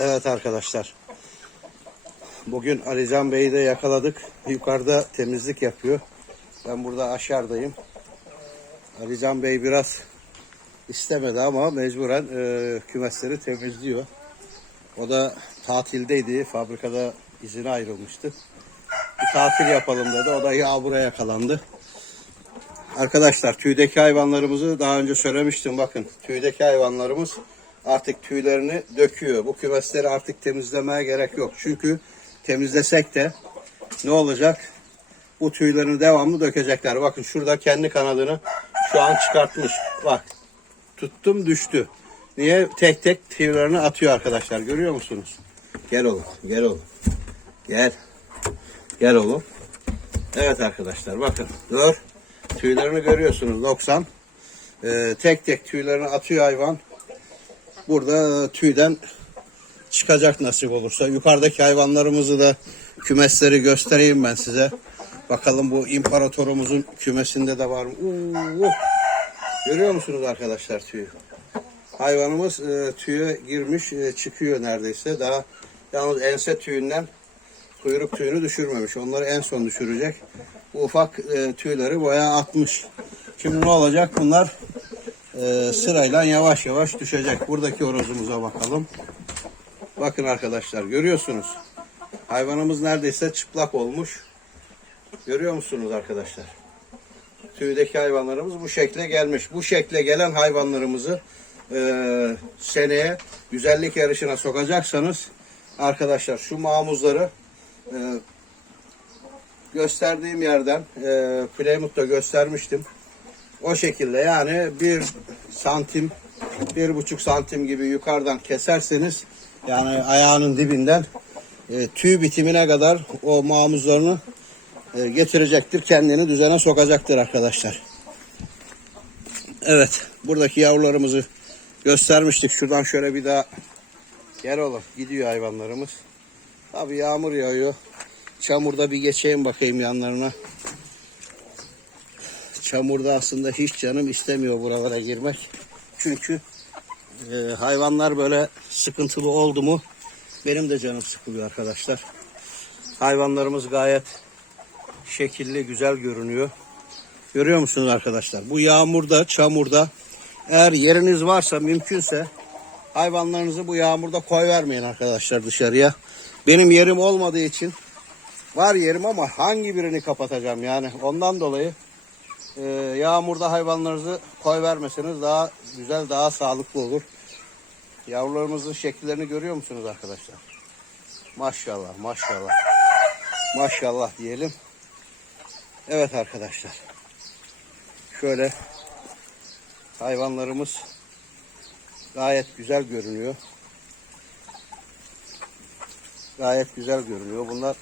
Evet arkadaşlar. Bugün Alican Bey'i de yakaladık. Yukarıda temizlik yapıyor. Ben burada aşağıdayım. Alican Bey biraz istemedi ama mecburen e, kümesleri temizliyor. O da tatildeydi. Fabrikada izine ayrılmıştı. Bir tatil yapalım dedi. O da yağmura yakalandı. Arkadaşlar tüydeki hayvanlarımızı daha önce söylemiştim. Bakın tüydeki hayvanlarımız artık tüylerini döküyor. Bu kümesleri artık temizlemeye gerek yok. Çünkü temizlesek de ne olacak? Bu tüylerini devamlı dökecekler. Bakın şurada kendi kanadını şu an çıkartmış. Bak tuttum düştü. Niye? Tek tek tüylerini atıyor arkadaşlar. Görüyor musunuz? Gel oğlum. Gel oğlum. Gel. Gel oğlum. Evet arkadaşlar bakın. Dur. Tüylerini görüyorsunuz 90. Ee, tek tek tüylerini atıyor hayvan. Burada tüyden çıkacak nasip olursa. Yukarıdaki hayvanlarımızı da kümesleri göstereyim ben size. Bakalım bu imparatorumuzun kümesinde de var mı? Oo, Görüyor musunuz arkadaşlar tüyü? Hayvanımız e, tüye girmiş e, çıkıyor neredeyse. Daha yalnız ense tüyünden kuyruk tüyünü düşürmemiş. Onları en son düşürecek. Bu ufak e, tüyleri boya atmış. Şimdi ne olacak? Bunlar e, sırayla yavaş yavaş düşecek. Buradaki horozumuza bakalım. Bakın arkadaşlar görüyorsunuz. Hayvanımız neredeyse çıplak olmuş. Görüyor musunuz arkadaşlar? Tüydeki hayvanlarımız bu şekle gelmiş. Bu şekle gelen hayvanlarımızı e, seneye güzellik yarışına sokacaksanız arkadaşlar şu mamuzları e, gösterdiğim yerden e, Plymouth'ta göstermiştim. O şekilde yani bir santim, bir buçuk santim gibi yukarıdan keserseniz yani ayağının dibinden e, tüy bitimine kadar o mamuzlarını e, getirecektir. Kendini düzene sokacaktır arkadaşlar. Evet. Buradaki yavrularımızı göstermiştik. Şuradan şöyle bir daha gel oğlum. Gidiyor hayvanlarımız. Tabi yağmur yağıyor. Çamurda bir geçeyim bakayım yanlarına. Çamurda aslında hiç canım istemiyor buralara girmek. Çünkü e, hayvanlar böyle sıkıntılı oldu mu benim de canım sıkılıyor arkadaşlar. Hayvanlarımız gayet şekilli, güzel görünüyor. Görüyor musunuz arkadaşlar? Bu yağmurda, çamurda eğer yeriniz varsa mümkünse hayvanlarınızı bu yağmurda koy vermeyin arkadaşlar dışarıya. Benim yerim olmadığı için var yerim ama hangi birini kapatacağım yani ondan dolayı e, yağmurda hayvanlarınızı koy vermeseniz daha güzel, daha sağlıklı olur. Yavrularımızın şekillerini görüyor musunuz arkadaşlar? Maşallah, maşallah. Maşallah diyelim. Evet arkadaşlar. Şöyle hayvanlarımız gayet güzel görünüyor. Gayet güzel görünüyor. Bunlar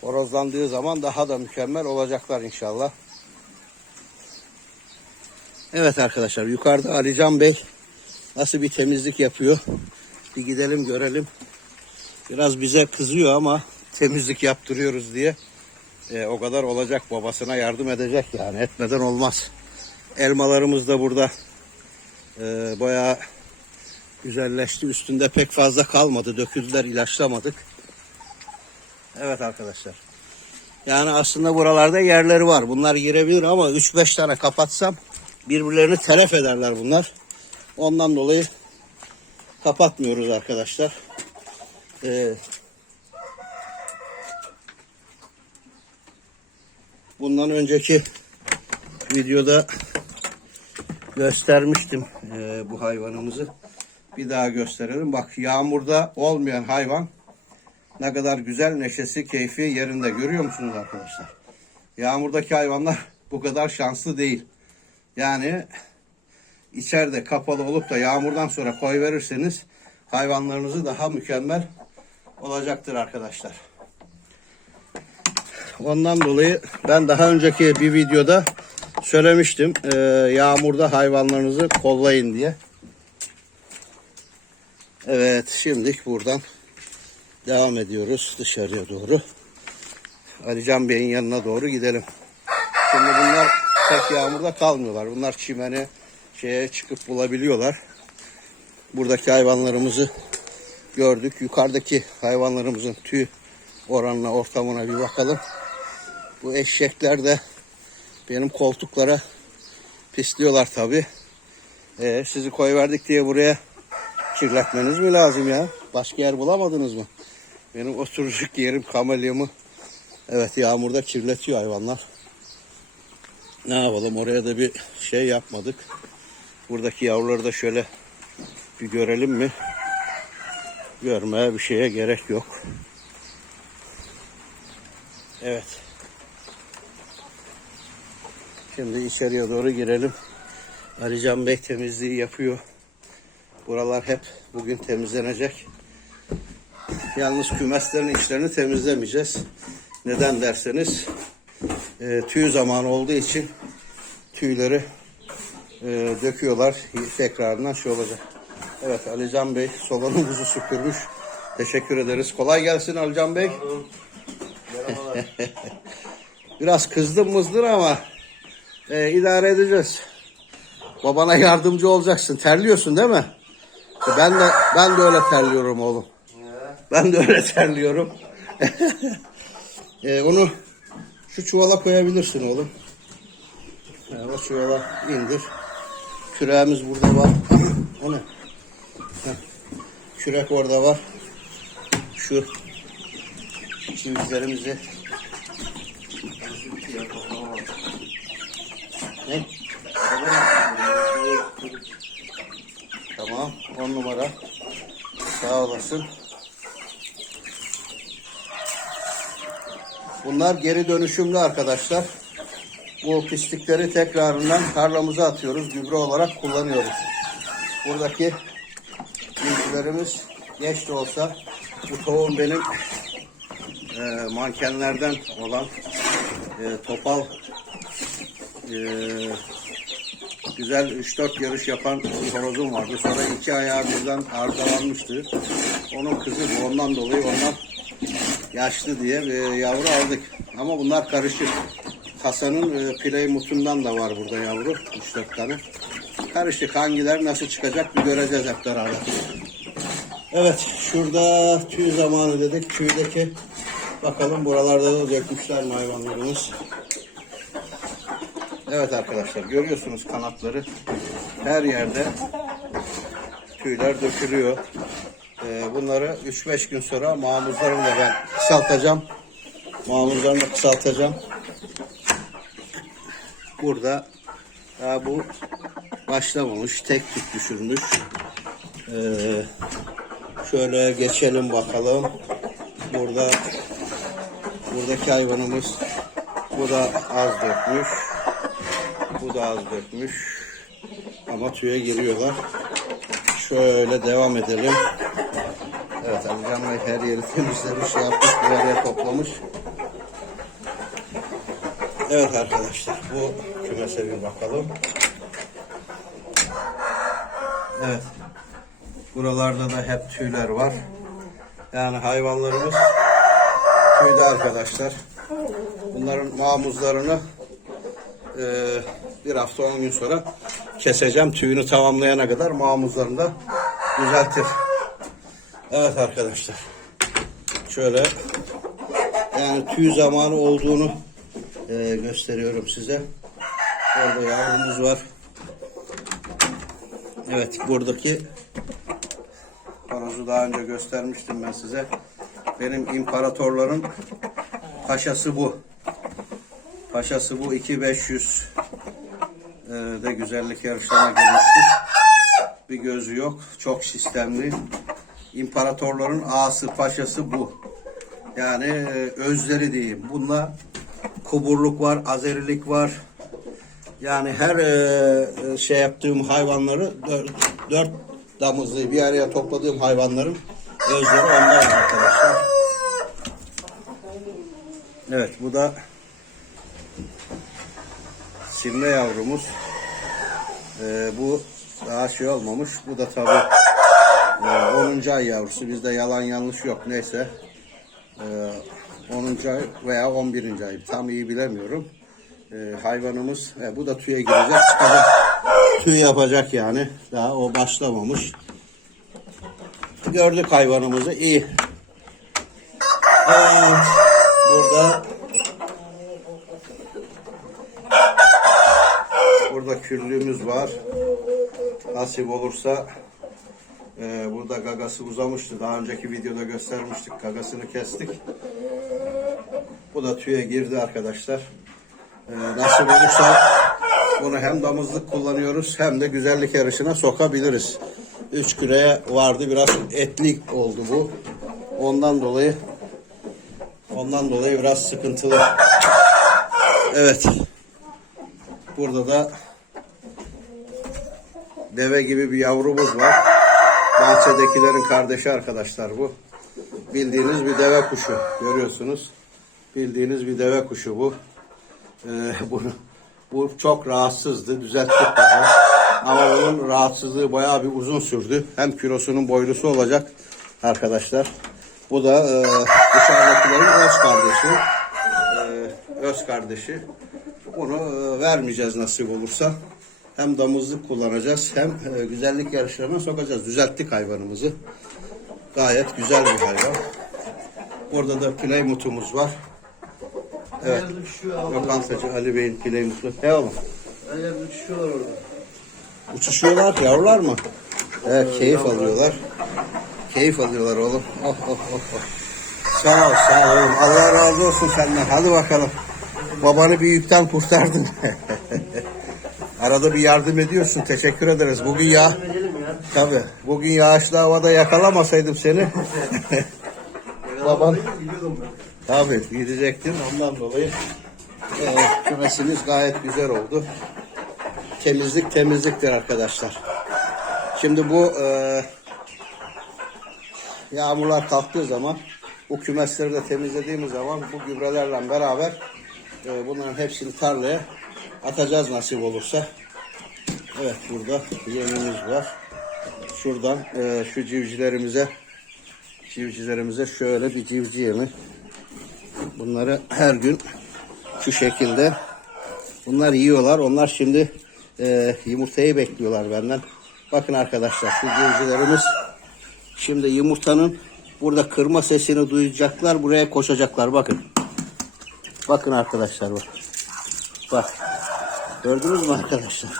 horozlandığı zaman daha da mükemmel olacaklar inşallah. Evet arkadaşlar yukarıda Alican Bey nasıl bir temizlik yapıyor. Bir gidelim görelim. Biraz bize kızıyor ama temizlik yaptırıyoruz diye. E, o kadar olacak babasına yardım edecek yani etmeden olmaz. Elmalarımız da burada e, bayağı güzelleşti. Üstünde pek fazla kalmadı. Döküldüler ilaçlamadık. Evet arkadaşlar. Yani aslında buralarda yerleri var. Bunlar girebilir ama 3-5 tane kapatsam birbirlerini telef ederler bunlar. Ondan dolayı kapatmıyoruz arkadaşlar. Ee, bundan önceki videoda göstermiştim e, bu hayvanımızı. Bir daha gösterelim. Bak yağmurda olmayan hayvan ne kadar güzel neşesi, keyfi yerinde. Görüyor musunuz arkadaşlar? Yağmurdaki hayvanlar bu kadar şanslı değil. Yani içeride kapalı olup da yağmurdan sonra koy verirseniz hayvanlarınızı daha mükemmel olacaktır arkadaşlar. Ondan dolayı ben daha önceki bir videoda söylemiştim. Ee, yağmurda hayvanlarınızı kollayın diye. Evet şimdi buradan devam ediyoruz dışarıya doğru. Alican Bey'in yanına doğru gidelim. Şimdi bunlar tek yağmurda kalmıyorlar. Bunlar çimene şeye çıkıp bulabiliyorlar. Buradaki hayvanlarımızı gördük. Yukarıdaki hayvanlarımızın tüy oranına, ortamına bir bakalım. Bu eşekler de benim koltuklara pisliyorlar tabi. Ee, sizi koyverdik diye buraya kirletmeniz mi lazım ya? Başka yer bulamadınız mı? Benim oturacak yerim kamelyamı. Evet yağmurda kirletiyor hayvanlar. Ne yapalım oraya da bir şey yapmadık. Buradaki yavruları da şöyle bir görelim mi? Görmeye bir şeye gerek yok. Evet. Şimdi içeriye doğru girelim. Alican Bey temizliği yapıyor. Buralar hep bugün temizlenecek. Yalnız kümeslerin içlerini temizlemeyeceğiz. Neden derseniz e, tüy zamanı olduğu için tüyleri e, döküyorlar. Tekrarından şey olacak. Evet Alican Bey salonumuzu süpürmüş. Teşekkür ederiz. Kolay gelsin Alican Bey. Biraz kızdım mızdır ama e, idare edeceğiz. Babana yardımcı olacaksın. Terliyorsun değil mi? Ben de ben de öyle terliyorum oğlum. Ben de öyle terliyorum. e, onu şu çuvala koyabilirsin oğlum. E, o çuvala indir. Küreğimiz burada var. O ne? Kürek orada var. Şu çivizlerimizi ne? Tamam. On numara. Sağ olasın. Bunlar geri dönüşümlü arkadaşlar. Bu pislikleri tekrarından tarlamıza atıyoruz. Gübre olarak kullanıyoruz. Buradaki bilgilerimiz geç de olsa bu tohum benim e, mankenlerden olan e, topal e, güzel 3-4 yarış yapan horozum vardı. Sonra iki ayağı birden arızalanmıştı. Onun kızı. Ondan dolayı ondan yaşlı diye bir yavru aldık. Ama bunlar karışık. Hasan'ın e, Plymouth'undan da var burada yavru. 3-4 tane. Karışık. Hangiler nasıl çıkacak bir göreceğiz hep beraber. Evet. Şurada tüy zamanı dedik. Tüydeki bakalım buralarda da dökmüşler mi hayvanlarımız. Evet arkadaşlar görüyorsunuz kanatları her yerde tüyler dökülüyor. Ee, bunları 3-5 gün sonra mamuzlarını ben kısaltacağım. Mamuzlarını da kısaltacağım. Burada daha bu başlamamış. Tek tük düşürmüş. Ee, şöyle geçelim bakalım. Burada buradaki hayvanımız bu da az dökmüş. Bu da az dökmüş. Ama tüye giriyorlar. Şöyle devam edelim. Bey her yeri temizlemiş, şey yapmış, bir araya toplamış. Evet arkadaşlar bu kümese bir bakalım. Evet. Buralarda da hep tüyler var. Yani hayvanlarımız tüylü arkadaşlar. Bunların mamuzlarını e, bir hafta on gün sonra keseceğim. Tüyünü tamamlayana kadar mamuzlarını da düzeltir. Evet arkadaşlar. Şöyle yani tüy zamanı olduğunu e, gösteriyorum size. Orada yavrumuz var. Evet buradaki horozu daha önce göstermiştim ben size. Benim imparatorların paşası bu. Paşası bu 2500 e, de güzellik yarışlarına girmiştir. Bir gözü yok. Çok sistemli. İmparatorların ağası paşası bu. Yani e, özleri diyeyim. Bunda kuburluk var, azerilik var. Yani her e, e, şey yaptığım hayvanları dört, dört damızlığı bir araya topladığım hayvanların özleri onlar arkadaşlar. Evet bu da silme yavrumuz. Ee, bu daha şey olmamış. Bu da tabii 10. ay yavrusu. Bizde yalan yanlış yok. Neyse. Ee, 10. ay veya 11. ay. Tam iyi bilemiyorum. Ee, hayvanımız e, bu da tüye girecek. Çıkacak. Tüy yapacak yani. Daha o başlamamış. gördük hayvanımızı. iyi. Evet. Burada Burada küllüğümüz var. Nasip olursa e, burada gagası uzamıştı. Daha önceki videoda göstermiştik. Gagasını kestik. Bu da tüye girdi arkadaşlar. E, nasip olursa bunu hem damızlık kullanıyoruz hem de güzellik yarışına sokabiliriz. 3 küreye vardı. Biraz etli oldu bu. Ondan dolayı ondan dolayı biraz sıkıntılı. Evet. Burada da deve gibi bir yavrumuz var. Bahçedekilerin kardeşi arkadaşlar bu. Bildiğiniz bir deve kuşu. Görüyorsunuz. Bildiğiniz bir deve kuşu bu. Ee, bu, bu çok rahatsızdı. Düzelttik daha. Ama bunun rahatsızlığı bayağı bir uzun sürdü. Hem kilosunun boylusu olacak arkadaşlar. Bu da e, dışarıdakilerin öz kardeşi. E, öz kardeşi. Bunu e, vermeyeceğiz nasip olursa. Hem damızlık kullanacağız hem e, güzellik yarışlarına sokacağız. Düzelttik hayvanımızı. Gayet güzel bir hayvan. Burada da Plymouth'umuz var. Evet. Lokantacı Ali Bey'in Plymouth'u. Ne oğlum? Düşüyorlar orada. Uçuşuyorlar yavrular mı? Evet keyif alıyorlar. Keyif alıyorlar oğlum. Oh oh oh oh. Sağ ol sağ ol oğlum. Allah razı olsun senden. Hadi bakalım. Babanı bir yükten kurtardın. Arada bir yardım ediyorsun. Teşekkür ederiz. Bugün ya tabi. Bugün yağışlı havada yakalamasaydım seni. Baban. Tabii gidecektin ondan dolayı e, kümesimiz gayet güzel oldu. Temizlik temizliktir arkadaşlar. Şimdi bu e, yağmurlar kalktığı zaman bu kümesleri de temizlediğimiz zaman bu gübrelerle beraber e, bunların hepsini tarlaya atacağız nasip olursa. Evet burada yemimiz var. Şuradan e, şu civcilerimize civcilerimize şöyle bir civciv yemi Bunları her gün şu şekilde bunlar yiyorlar. Onlar şimdi e, yumurtayı bekliyorlar benden. Bakın arkadaşlar şu civcivlerimiz şimdi yumurtanın burada kırma sesini duyacaklar. Buraya koşacaklar bakın. Bakın arkadaşlar bak. Bak. Gördünüz mü arkadaşlar?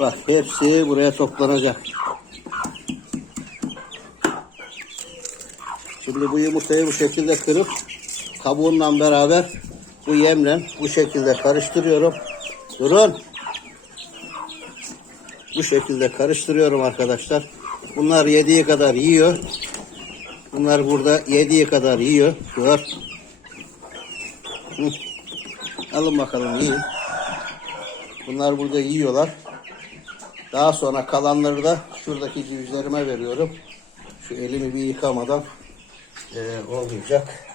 Bak hepsi buraya toplanacak. Şimdi bu yumurtayı bu şekilde kırıp kabuğunla beraber bu yemle bu şekilde karıştırıyorum. Durun. Bu şekilde karıştırıyorum arkadaşlar. Bunlar yediği kadar yiyor. Bunlar burada yediği kadar yiyor. Gör. Alın bakalım yiyin. Bunlar burada yiyorlar. Daha sonra kalanları da şuradaki civcivlerime veriyorum. Şu elimi bir yıkamadan eee olmayacak.